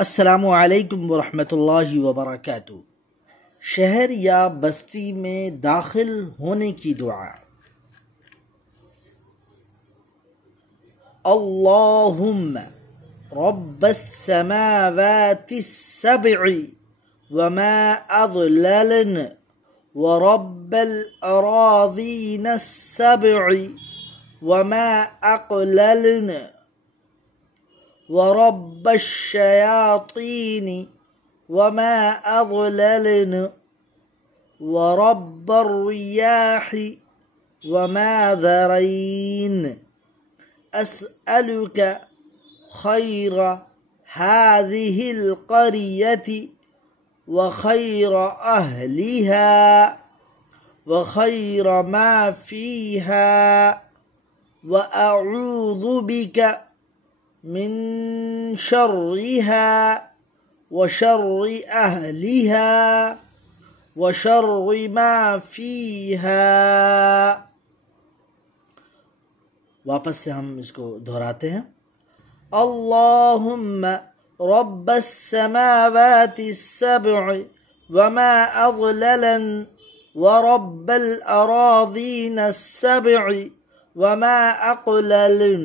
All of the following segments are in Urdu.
السلام علیکم ورحمۃ اللہ وبرکاتہ۔ شہر یا بستی میں داخل ہونے کی دعا۔ اللہم رب السماوات السبع وما اضللن ورب الاراضین السبع وما اقللن ورب الشياطين وما أضللن ورب الرياح وما ذرين أسألك خير هذه القرية وخير أهلها وخير ما فيها وأعوذ بك من شرها وشر أهلها وشر ما فيها۔ واپس سے ہم اس کو دہراتے ہیں۔ اللہم رب السماوات السبع وما أضللن ورب الأراضين السبع وما أقللن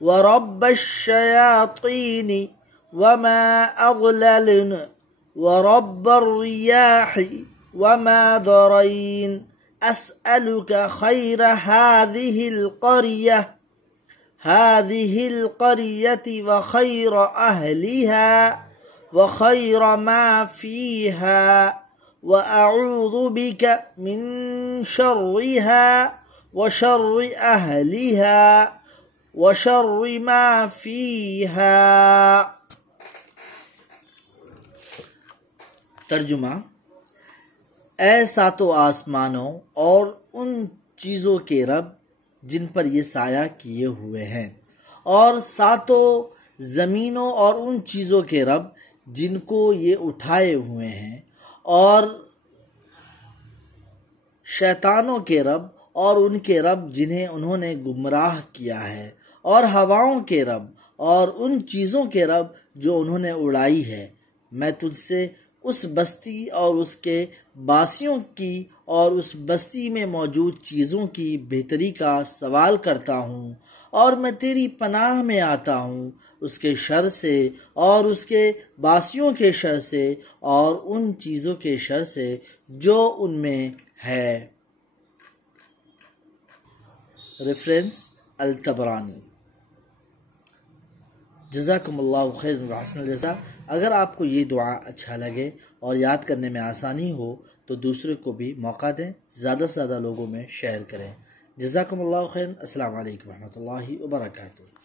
ورب الشياطين وما أضللن ورب الرياح وما ذرين أسألك خير هذه القرية وخير أهلها وخير ما فيها وأعوذ بك من شرها وشر أهلها وشر ما فيها۔ ترجمہ: اے ساتوں آسمانوں اور ان چیزوں کے رب جن پر یہ سایہ کیے ہوئے ہیں، اور ساتوں زمینوں اور ان چیزوں کے رب جن کو یہ اٹھائے ہوئے ہیں، اور شیطانوں کے رب اور ان کے رب جنہیں انہوں نے گمراہ کیا ہے، اور ہواؤں کے رب اور ان چیزوں کے رب جو انہوں نے اڑائی ہے۔ میں تجھ سے اس بستی اور اس کے باسیوں کی اور اس بستی میں موجود چیزوں کی بہتری کا سوال کرتا ہوں، اور میں تیری پناہ میں آتا ہوں اس کے شر سے اور اس کے باسیوں کے شر سے اور ان چیزوں کے شر سے جو ان میں ہے۔ ریفرنس: الطبرانی۔ جزاکم اللہ خیر و حسن الجزا۔ اگر آپ کو یہ دعا اچھا لگے اور یاد کرنے میں آسانی ہو تو دوسرے کو بھی موقع دیں، زیادہ سے زیادہ لوگوں میں شیئر کریں۔ جزاکم اللہ خیر۔ السلام علیکم و رحمۃ اللہ وبرکاتہ۔